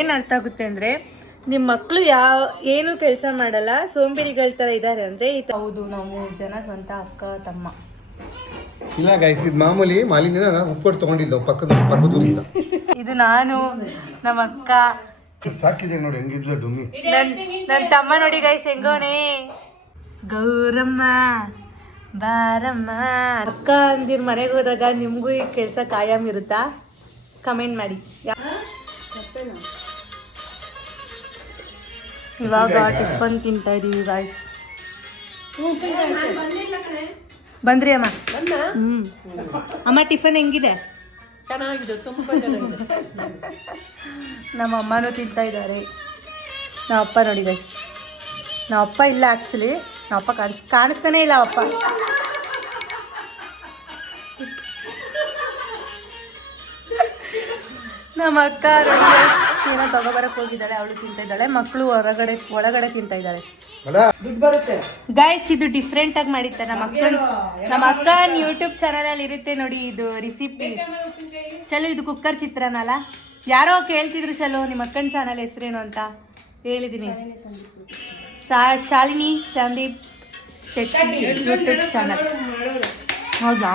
ಏನು ಅರ್ಥ ಆಗುತ್ತೆ ಅಂದರೆ ನಿಮ್ಮ ಮಕ್ಕಳು ಏನು ಕೆಲಸ ಮಾಡಲ್ಲ, ಸೋಂಬೇರಿಗಳ ಥರ ಇದ್ದಾರೆ ಅಂದರೆ ಹೌದು. ನಾವು 3 ಜನ ಸ್ವಂತ ಅಕ್ಕ ತಮ್ಮ. ಇಲ್ಲ ಗೈಸ್, ಇದು ಮಾಮೂಲಿ ಮಾಲಿನ್ಯನ ಉಪ್ಪಿಟ್ಟು ತೊಗೊಂಡಿದ್ದು ಪಕ್ಕದೂರಿಂದ. ಇದು ನಾನು, ನಮ್ಮ ಅಕ್ಕ. ಸಾಕಿದೆ ನೋಡಿ ಹೆಂಗಿದ್ಲ ಡುಮ್ಮಿ. ನನ್ನ ತಮ್ಮ ನೋಡಿ ಗೈಸ್ ಹೆಂಗೋನೆ. ಗೌರಮ್ಮ ಬಾರಮ್ಮ. ಅಕ್ಕ ಅಂದಿರ ಮನೆಗೆ ಹೋದಾಗ ನಿಮಗೂ ಈ ಕೆಲಸ ಕಾಯಂ ಇರುತ್ತಾ? ಕಮೆಂಟ್ ಮಾಡಿ. ಇವಾಗ ಟಿಫನ್ ತಿಂತಾ ಇದೀವಿ ಗಾಯ್ಸ್. ಬಂದ್ರಿ ಅಮ್ಮ? ಅಮ್ಮ ಟಿಫನ್ ಹೆಂಗಿದೆ? ಚೆನ್ನಾಗಿದೆ, ತುಂಬ ಚೆನ್ನಾಗಿದೆ. ನಮ್ಮ ಅಮ್ಮನೂ ತಿಂತಾ ಇದ್ದಾರೆ. ನಮ್ಮ ಅಪ್ಪ ನೋಡಿ ಗೈಸ್, ನಮ್ಮ ಅಪ್ಪ ಇಲ್ಲ ಆ್ಯಕ್ಚುಲಿ. ನಮ್ಮ ಅಪ್ಪ ಕಾಣಿಸ್ತಾನೆ ಇಲ್ಲ. ಅಪ್ಪ ನಮ್ಮ ಅಕ್ಕ ಏನೋ ತಗೋಬರಕ್ಕೆ ಹೋಗಿದ್ದಾಳೆ, ಅವಳು ತಿಂತಾ ಇದ್ದಾಳೆ. ಮಕ್ಕಳು ಒಳಗಡೆ ತಿಂತಾ ಇದ್ದಾಳೆ ಗೈಸ್. ಇದು ಡಿಫ್ರೆಂಟ್ ಆಗಿ ಮಾಡಿರ್ತಾರೆ ನಮ್ಮ ಅಕ್ಕನ ಯೂಟ್ಯೂಬ್ ಚಾನಲಲ್ಲಿ ಇರುತ್ತೆ ನೋಡಿ. ಇದು ರೆಸಿಪಿ ಚಲೋ. ಇದು ಕುಕ್ಕರ್ ಚಿತ್ರಾನ್ನ ಅಲ್ಲ? ಯಾರೋ ಕೇಳ್ತಿದ್ರು ಚಲೋ ನಿಮ್ಮ ಅಕ್ಕನ ಚಾನಲ್ ಹೆಸರೇನು ಅಂತ ಹೇಳಿದ್ದೀನಿ. Shalini Sandeep Shetty YouTube channel. ಹೌದಾ?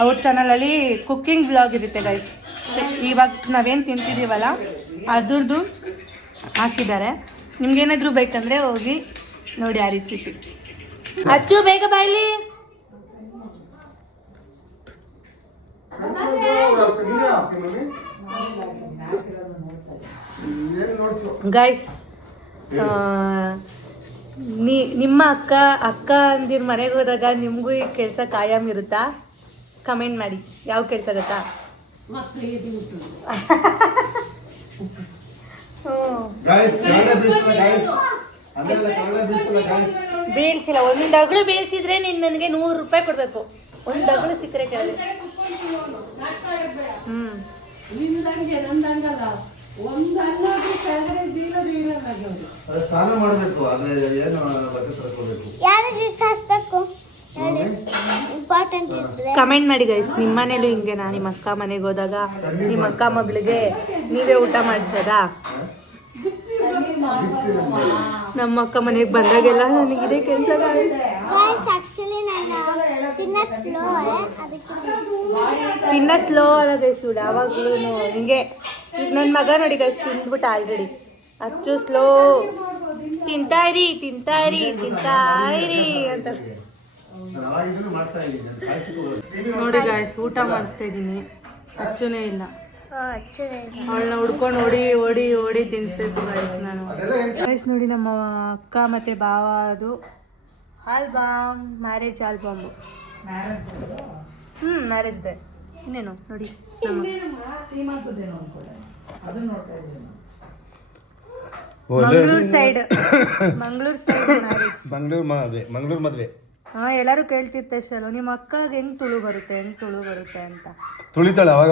ಅವ್ರ ಚಾನಲಲ್ಲಿ ಕುಕ್ಕಿಂಗ್ ಬ್ಲಾಗ್ ಇರುತ್ತೆ ಗೈಸ್. ಇವಾಗ ನಾವೇನು ತಿಂತಿದ್ದೀವಲ್ಲ ಅದ್ರದ್ದು ಹಾಕಿದ್ದಾರೆ. ನಿಮ್ಗೇನಾದರೂ ಬೇಕಂದರೆ ಹೋಗಿ ನೋಡಿ ಆ ರೆಸಿಪಿ. ಅಚ್ಚು ಬೇಗ ಬಾಯ್ಲಿ. ಗೈಸ್, ನಿಮ್ಮ ಅಕ್ಕ ಅಂದಿರ ಮನೆಗೆ ಹೋದಾಗ ನಿಮಗೂ ಈ ಕೆಲಸ ಕಾಯಂ ಇರುತ್ತಾ? ಕಮೆಂಟ್ ಮಾಡಿ. ಯಾವ ಕೆಲಸ ಗೊತ್ತಾ? ಬೀಳ್ಸಿಲ್ಲ. ಒಂದು ಅಗಳು ಬೀಳ್ಸಿದ್ರೆ ನೀನು ನನಗೆ 100 ರೂಪಾಯಿ ಕೊಡಬೇಕು. ಒಂದು ಅಗಳು ಸಿಕ್ಕರೆ ಕೇಳಿ. ಸ್ನಾನ ಮಾಡಬೇಕು. ಕಮೆಂಟ್ ಮಾಡಿ ಗೈಸ್, ನಿಮ್ಮ ಮನೇಲೂ ಹಿಂಗೆನಾ? ನಿಮ್ಮ ಅಕ್ಕ ಮನೆಗೆ ಹೋದಾಗ ನಿಮ್ಮ ಅಕ್ಕ ಮಗಳಿಗೆ ನೀವೇ ಊಟ ಮಾಡಿಸೋದಾ? ನಮ್ಮ ಅಕ್ಕ ಮನೆಗೆ ಬಂದಾಗೆಲ್ಲ ನನಗೆ ಇದೇ ಕೆಲಸ. ತಿನ್ನ ಸ್ಲೋ ಅಲ್ಲ ಗೈಸ್, ಯಾವಾಗ್ಲೂ ಹಿಂಗೆ. ಈಗ ನನ್ನ ಮಗ ನೋಡಿ ಗೈಸ್ ತಿಂದ್ಬಿಟ್ಟ ಆಲ್ರೆಡಿ. ಅಚ್ಚು ಸ್ಲೋ, ತಿಂತಾ ಇರಿ ಅಂತ ನೋಡಿ ಗಾಯ್ಸ್. ಊಟ ಮಾಡಿಸ್ತಾ ಇದ್ದೀನಿ. ಅಚ್ಚುನೇ ಇಲ್ಲ. ಅವಳನ್ನ ಹುಡ್ಕೊಂಡು ಓಡಿ ತಿನ್ನಿಸ್ಬೇಕು ಗಾಯ್ಸ್ ನಾನು. ಗಾಯ್ಸ್ ನೋಡಿ, ನಮ್ಮ ಅಕ್ಕ ಮತ್ತು ಭಾವ ಅದು album, marriage album. Marriage they. ಇನ್ನೇನು ನೋಡಿ, ಮಂಗಳೂರು ಸೈಡ್ ಮ್ಯಾರೇಜ್. ಮಂಗಳೂರು ಮದುವೆ. ಹಾಂ, ಎಲ್ಲರೂ ಕೇಳ್ತಿರ್ತಾರೆ ಶಲೋ ನಿಮ್ಮ ಅಕ್ಕಗೆ ಹೆಂಗೆ ತುಳು ಬರುತ್ತೆ ಅಂತ. ತುಳಿತಾಳೆ ಅವಾಗ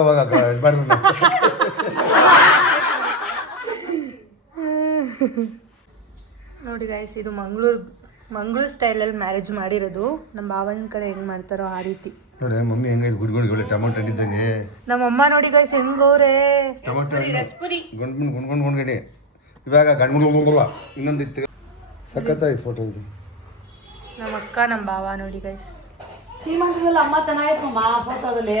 ನೋಡಿ ಗೈಸ್, ಇದು ಮಂಗಳೂರು ಸ್ಟೈಲಲ್ಲಿ ಮ್ಯಾರೇಜ್ ಮಾಡಿರೋದು. ನಮ್ಮ ಭಾವನ ಕಡೆ ಹೆಂಗೆ ಮಾಡ್ತಾರೋ ಆ ರೀತಿ ನೋಡಿ. ಮಮ್ಮಿ ಹೆಂಗೆ ಗುಡ್ಗುಂಡ್ಗಳು ಟೊಮೊಟೊ ಇದ್ದಂಗೆ. ನಮ್ಮಮ್ಮ ನೋಡಿ ಗೈಸ್ ಹೆಂಗವ್ರೆ ಟೊಮೊಟೊ ಗುಂಡ್ಗಡೆ. ಇವಾಗ ಗಂಡ್ಮುಡ್ಗುಂಡ್ಬಲ್ವ ಇನ್ನೊಂದು ಇತ್ತು. ಸಖತ್ತಾಗಿ ಫೋಟೋ ಇದು. ನಮ್ಮ ಅಕ್ಕ ನಮ್ಮ ಭಾವ ನೋಡಿ ಗೈಸ್. ಅಮ್ಮ ಚೆನ್ನಾಗಿತ್ತು ಫೋಟೋದಲ್ಲಿ.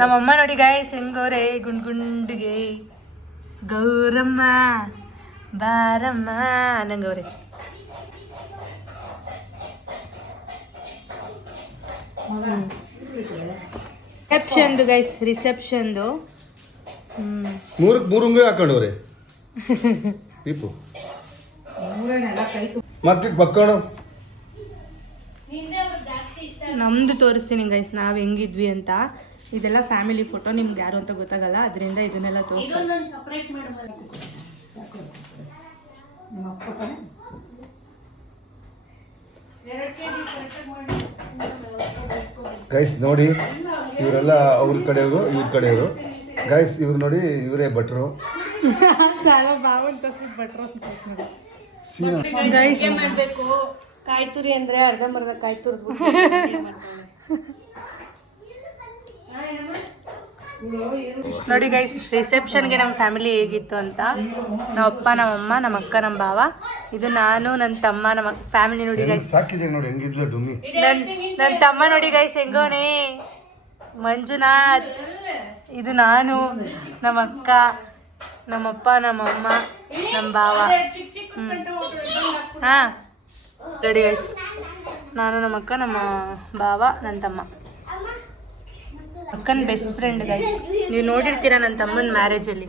ನಮ್ಮಮ್ಮ ನೋಡಿ ಗೈಸ್ ಹೆಂಗವ್ರೆ ಗುಂಡ್ಗೆ. ಗೌರಮ್ಮ ಬಾರಮ್ಮ ಅನ್ನಂಗವ್ರೆ. ರಿಸೆಪ್ಷನ್ದು ಗೈಸ್, ರಿಸೆಪ್ಷನ್ದು. ಮೂರು ಉಂಗುರ ಹಾಕೊಂಡವ್ರೆ ದೀಪು. ಮಕ್ಕಳಿಗೆ ಬಕ್ಕೋಣ. ನಮ್ದು ತೋರಿಸ್ತೀನಿ ಗೈಸ್ ನಾವು ಹೆಂಗಿದ್ವಿ ಅಂತ. ಇದೆಲ್ಲ ಫ್ಯಾಮಿಲಿ ಫೋಟೋ, ನಿಮ್ಗೆ ಯಾರು ಅಂತ ಗೊತ್ತಾಗಲ್ಲ, ಅದರಿಂದ ಇದನ್ನೆಲ್ಲ ತೋರಿಸ್ತೀನಿ. ಗೈಸ್ ನೋಡಿ, ಇವರೆಲ್ಲ ಅವ್ರ ಕಡೆಯವರು ಇವ್ರ ಕಡೆಯವರು. ಗೈಸ್ ಇವ್ರು ನೋಡಿ, ಇವರೇ ಭಟ್ರು. ಕಾಯ್ತುರಿ ಅಂದ್ರೆ ಅರ್ಧಂಬರ್ಧ ಕಾಯಿ ತುರಿದ್ಬಿಟ್ಟು ನೋಡಿ ಗೈಸ್, ರಿಸೆಪ್ಷನ್ಗೆ ನಮ್ಮ ಫ್ಯಾಮಿಲಿ ಹೇಗಿತ್ತು ಅಂತ. ನಮ್ಮ ಅಪ್ಪ, ನಮ್ಮಮ್ಮ, ನಮ್ಮ ಅಕ್ಕ, ನಮ್ಮ ಭಾವ, ಇದು ನಾನು, ನನ್ನ ತಮ್ಮ, ನಮ್ಮ ಫ್ಯಾಮಿಲಿ. ನೋಡಿ ಗೈಸ್, ಸಾಕಿದೆ ನೋಡಿ ಹೆಂಗಿದ್ಲು ಡುಮ್ಮಿ. ನನ್ನ ತಮ್ಮ ನೋಡಿ ಗೈಸ್ ಹೆಂಗೋನೆ, ಮಂಜುನಾಥ್. ಇದು ನಾನು, ನಮ್ಮ ಅಕ್ಕ, ನಮ್ಮಪ್ಪ, ನಮ್ಮಮ್ಮ, ನಮ್ಮ ಭಾವ. ಹಾಂ ನೋಡಿ ಗೈಸ್, ನಾನು, ನಮ್ಮ ಅಕ್ಕ, ನಮ್ಮ ಭಾವ, ನನ್ನ ತಮ್ಮ. ಅಕ್ಕನ ಬೆಸ್ಟ್ ಫ್ರೆಂಡ್ ಗೈಸ್, ನೀವು ನೋಡಿರ್ತೀರ ನನ್ನ ತಮ್ಮನ ಮ್ಯಾರೇಜಲ್ಲಿ.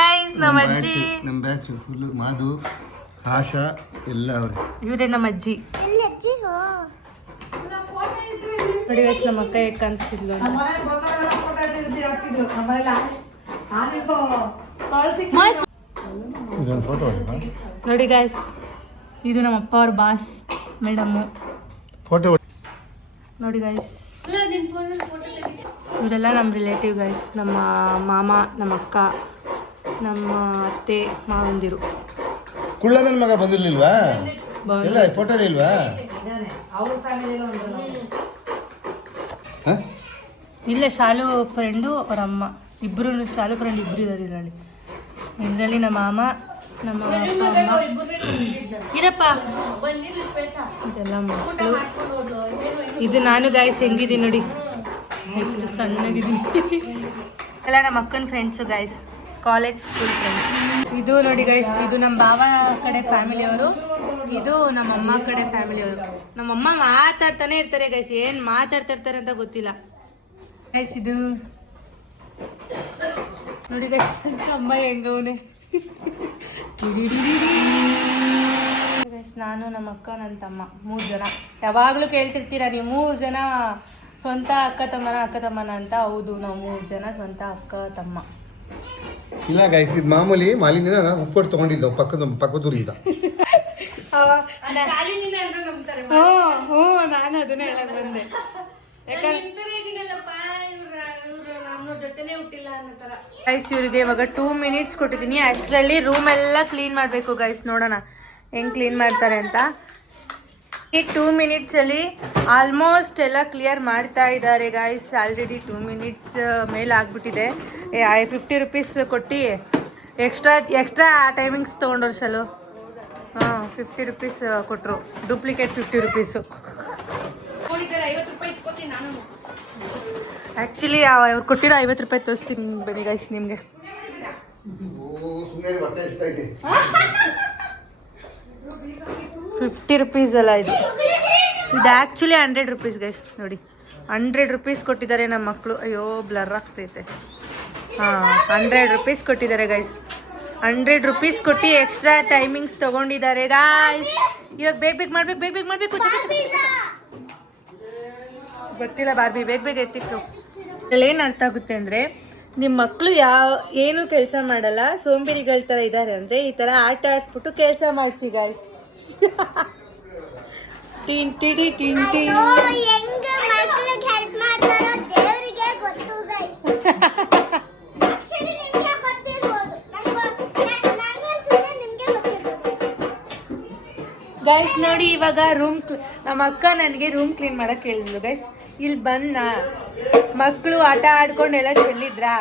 ಗೈಸ್ ನಮ್ಮ ಅಜ್ಜಿ, ನಮ್ಮ ಬ್ಯಾಚ್ ಫುಲ್ ಮಾಧು, ಆಶಾ ಎಲ್ಲ ಅವ್ರೆ. ಇವರೇ ನಮ್ಮ ಅಜ್ಜಿ. ನೋಡಿ ಗೈಸ್, ನಮ್ಮ ಅಕ್ಕ ಹೇಗೆ ಕಾಣಿಸ್ತಿದ್ಲು ಅಂತ. ಇದೊಂದು ಫೋಟೋ ನೋಡಿ ಗೈಸ್, ಇದು ನಮ್ಮ ಅಪ್ಪ ಅವ್ರ ಬಾಸ್ ಮೇಡಮ್ಮು. ಫೋಟೋ ನೋಡಿ ಗೈಸ್, ಇವರೆಲ್ಲ ನಮ್ಮ ರಿಲೇಟಿವ್ ಗೈಸ್. ನಮ್ಮ ಮಾಮ, ನಮ್ಮ ಅಕ್ಕ, ನಮ್ಮ ಅತ್ತೆ, ಮಾವಂದಿರು. ಕುಳ್ಳದನ ಮಗ ಬಂದಿರ್ಲಿಲ್ವಾ? ಇಲ್ಲ ಫೋಟೋ ಇಲ್ವಾ? ಇಲ್ಲ, ಶಾಲು ಫ್ರೆಂಡು ಅವ್ರ ಅಮ್ಮ ಇಬ್ಬರು, ಶಾಲು ಫ್ರೆಂಡ್ ಇಬ್ಬರು ಇದ್ದಾರೆ ಇದರಲ್ಲಿ. ಇದರಲ್ಲಿ ನಮ್ಮ ಮಾಮ, ನಮ್ಮ ಅಪ್ಪ, ಅಮ್ಮ. ಇರಪ್ಪ, ಇದೆಲ್ಲ ಮಕ್ಕಳು. ಇದು ನಾನು ಗೈಸ್ ಹೆಂಗಿದ್ದೀನಿ ನೋಡಿ, ಎಷ್ಟು ಸಣ್ಣಗಿದ್ದೀನಿ. ಎಲ್ಲ ನಮ್ಮ ಅಕ್ಕನ friends guys, college school friends. ಇದು ನೋಡಿ ಗೈಸ್, ಇದು ನಮ್ಮ ಭಾವ ಕಡೆ ಫ್ಯಾಮಿಲಿಯವರು, ಇದು ನಮ್ಮಮ್ಮ ಕಡೆ ಫ್ಯಾಮಿಲಿಯವರು. ನಮ್ಮಮ್ಮ ಮಾತಾಡ್ತಾನೆ ಇರ್ತಾರೆ ಗೈಸ್, ಏನು ಮಾತಾಡ್ತಾ ಇರ್ತಾರೆ ಅಂತ ಗೊತ್ತಿಲ್ಲ ಗೈಸ್. ಇದು ನೋಡಿ ಗೈಸ್, ಅಮ್ಮ ಹೆಂಗವನೆ. ಗೈಸ್, ನಾನು, ನಮ್ಮ ಅಕ್ಕ, ನನ್ನ ತಮ್ಮ, 3 ಜನ. ಯಾವಾಗಲೂ ಕೇಳ್ತಿರ್ತೀರ ನೀವು 3 ಜನ ಸ್ವಂತ ಅಕ್ಕ ತಮ್ಮನ ಅಂತ. ಹೌದು, ನಾವು 3 ಜನ ಸ್ವಂತ ಅಕ್ಕ ತಮ್ಮ. ಇಲ್ಲ ಗೈಸ್, ಇದು ಮಾಮೂಲಿ ಮಾಲಿನ್ಯ ಉಪ್ಪಟ್ಟು ತೊಗೊಂಡಿದ್ದ ಪಕ್ಕದೂರಿಂದ. ನಾನು ಅದನ್ನೇ ಹೇಳಕ್ ಬಂದೆ. ಗೈಸ್, ಇವ್ರಿಗೆ ಇವಾಗ 2 ಮಿನಿಟ್ಸ್ ಕೊಟ್ಟಿದ್ದೀನಿ. ಅಷ್ಟರಲ್ಲಿ ರೂಮ್ ಎಲ್ಲ ಕ್ಲೀನ್ ಮಾಡಬೇಕು ಗೈಸ್. ನೋಡೋಣ ಹೆಂಗೆ ಕ್ಲೀನ್ ಮಾಡ್ತಾರೆ ಅಂತ. ಈ 2 ಮಿನಿಟ್ಸಲ್ಲಿ ಆಲ್ಮೋಸ್ಟ್ ಎಲ್ಲ ಕ್ಲಿಯರ್ ಮಾಡ್ತಾ ಇದ್ದಾರೆ ಗೈಸ್. ಆಲ್ರೆಡಿ 2 ಮಿನಿಟ್ಸ್ ಮೇಲೆ ಆಗಿಬಿಟ್ಟಿದೆ. 50 ರುಪೀಸ್ ಕೊಟ್ಟು ಎಕ್ಸ್ಟ್ರಾ ಟೈಮಿಂಗ್ಸ್ ತೊಗೊಂಡ್ರು ಶಲು. 50 ರುಪೀಸ್ ಕೊಟ್ಟರು, ಡೂಪ್ಲಿಕೇಟ್ 50 ರುಪೀಸು. ಆ್ಯಕ್ಚುಲಿ ಅವ್ರು ಕೊಟ್ಟಿರೋ 50 ರೂಪಾಯಿ ತೋರಿಸ್ತೀನಿ ಬನ್ನಿ ಗೈಸ್ ನಿಮಗೆ. 50 ರುಪೀಸ್ ಅಲ್ಲ ಇದು ಆ್ಯಕ್ಚುಲಿ 100 ರುಪೀಸ್ ಗೈಸ್. ನೋಡಿ 100 ರುಪೀಸ್ ಕೊಟ್ಟಿದ್ದಾರೆ ನಮ್ಮ ಮಕ್ಕಳು. ಅಯ್ಯೋ ಬ್ಲರ್ ಆಗ್ತೈತೆ. 100 ರುಪೀಸ್ ಕೊಟ್ಟಿದ್ದಾರೆ ಗೈಸ್. 100 ರುಪೀಸ್ ಕೊಟ್ಟು ಎಕ್ಸ್ಟ್ರಾ ಟೈಮಿಂಗ್ಸ್ ತೊಗೊಂಡಿದ್ದಾರೆ ಗಾಯ್ಸ್. ಇವಾಗ ಬೇಗ ಮಾಡಬೇಕು. ಗೊತ್ತಿಲ್ಲ ಬಾರ್ಬಿ, ಬೇಗ ಎತ್ತಿತ್ತು. ಏನು ಅರ್ಥ ಆಗುತ್ತೆ ಅಂದರೆ, ನಿಮ್ಮ ಮಕ್ಕಳು ಏನು ಕೆಲಸ ಮಾಡಲ್ಲ, ಸೋಂಬೇರಿಗಳ ಥರ ಇದ್ದಾರೆ ಅಂದರೆ ಈ ಥರ ಆಟ ಆಡಿಸ್ಬಿಟ್ಟು ಕೆಲಸ ಮಾಡಿಸಿ ಗಾಯ್ಸ್. ಟಿನ್ ಟಿಡಿ ಟಿನ್ ಟಿ. ಗೈಸ್ ನೋಡಿ, ಇವಾಗ ನಮ್ಮ ಅಕ್ಕ ನನಗೆ ರೂಮ್ ಕ್ಲೀನ್ ಮಾಡೋಕ್ಕೆ ಹೇಳಿದ್ಲು ಗೈಸ್. ಇಲ್ಲಿ ಬಂದ ಮಕ್ಕಳು ಆಟ ಆಡ್ಕೊಂಡೆಲ್ಲ ಚೆಲ್ಲಿದ್ರಾ,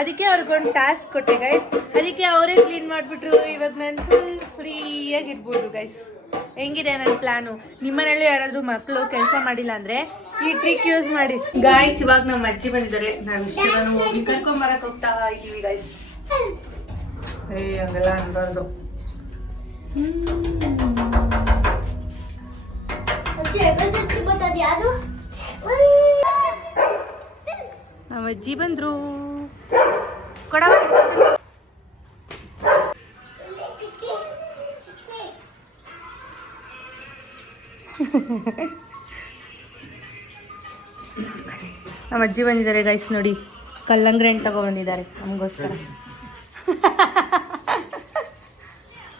ಅದಕ್ಕೆ ಅವ್ರಿಗೊಂದು ಟಾಸ್ಕ್ ಕೊಟ್ಟೆ ಗೈಸ್. ಅದಕ್ಕೆ ಅವರೇ ಕ್ಲೀನ್ ಮಾಡಿಬಿಟ್ರು. ಇವಾಗ ನಾನು ಫುಲ್ ಫ್ರೀಯಾಗಿರ್ಬೋದು ಗೈಸ್. ಹೆಂಗಿದೆ ನನ್ನ ಪ್ಲ್ಯಾನು? ನಿಮ್ಮನೇಲೂ ಯಾರಾದರೂ ಮಕ್ಕಳು ಕೆಲಸ ಮಾಡಿಲ್ಲ ಅಂದರೆ ಈ ಟ್ರಿಕ್ ಯೂಸ್ ಮಾಡಿ ಗಾಯ್ಸ್. ಇವಾಗ ನಮ್ಮ ಅಜ್ಜಿ ಬಂದಿದ್ದಾರೆ, ನಾವು ಇಷ್ಟು ಜನ ಹೋಗಿ ಕರ್ಕೊಂಬರಕ್ಕೆ ಹೋಗ್ತಾ ಇದ್ದೀವಿ ಗಾಯ್ಸ್. ಹಂಗೆಲ್ಲ ಅನ್ಬಾರ್ದು. ನಮ್ಮ ಅಜ್ಜಿ ಬಂದ್ರು. ಕೊಡ ನಮ್ಮ ಅಜ್ಜಿ ಬಂದಿದ್ದಾರೆ ಗೈಸ್. ನೋಡಿ ಕಲ್ಲಂಗಡಿ ಹಣ್ಣು ತಗೊಬಂದಿದ್ದಾರೆ ನಮಗೋಸ್ಕರ.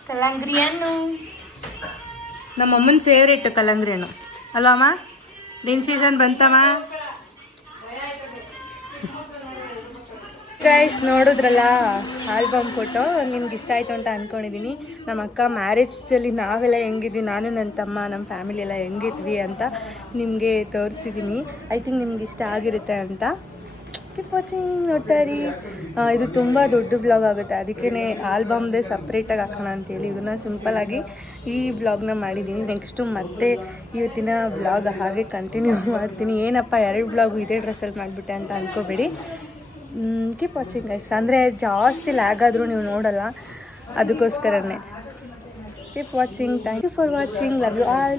ಕಲ್ಲಂಗಡಿ ಹಣ್ಣು ನಮ್ಮಮ್ಮನ ಫೇವ್ರೇಟ್. ಕಲ್ಲಂಗಡಿ ಹಣ್ಣು ಅಲ್ವಾ ಅಮ್ಮ? ನಿನ್ನ ಸೀಸನ್ ಬಂತಮ್ಮ. ಗೈಸ್ ನೋಡಿದ್ರಲ್ಲ ಆಲ್ಬಮ್ ಫೋಟೋ ನಿಮ್ಗೆ ಇಷ್ಟ ಆಯಿತು ಅಂತ ಅಂದ್ಕೊಂಡಿದ್ದೀನಿ. ನಮ್ಮ ಅಕ್ಕ ಮ್ಯಾರೇಜಲ್ಲಿ ನಾವೆಲ್ಲ ಹೆಂಗಿದ್ವಿ, ನಾನು ನನ್ನ ತಮ್ಮ ನಮ್ಮ ಫ್ಯಾಮಿಲಿ ಎಲ್ಲ ಹೆಂಗಿದ್ವಿ ಅಂತ ನಿಮಗೆ ತೋರಿಸಿದ್ದೀನಿ. ಐ ಥಿಂಕ್ ನಿಮ್ಗೆ ಇಷ್ಟ ಆಗಿರುತ್ತೆ ಅಂತ. ಕೀಪ್ ವಾಚಿಂಗ್, ನೋಡ್ತಾಯಿರಿ. ಇದು ತುಂಬ ದೊಡ್ಡ ವ್ಲಾಗ್ ಆಗುತ್ತೆ, ಅದಕ್ಕೇ ಆಲ್ಬಮ್ದೇ ಸಪ್ರೇಟಾಗಿ ಹಾಕೋಣ ಅಂತೇಳಿ ಇದನ್ನು ಸಿಂಪಲ್ಲಾಗಿ ಈ ವ್ಲಾಗ್ನ ಮಾಡಿದ್ದೀನಿ. ನೆಕ್ಸ್ಟು ಮತ್ತೆ ಇವತ್ತಿನ ವ್ಲಾಗ್ ಹಾಗೆ ಕಂಟಿನ್ಯೂ ಮಾಡ್ತೀನಿ. ಏನಪ್ಪ 2 ವ್ಲಾಗು ಇದೇ ಡ್ರೆಸ್ಸಲ್ಲಿ ಮಾಡಿಬಿಟ್ಟೆ ಅಂತ ಅಂದ್ಕೋಬೇಡಿ. Keep watching guys. ಅಂದರೆ ಜಾಸ್ತಿ ಲ್ಯಾಗ್ ಆದರೂ ನೀವು ನೋಡಲ್ಲ, ಅದಕ್ಕೋಸ್ಕರನೇ. Keep watching. Thank you for watching. Love you all.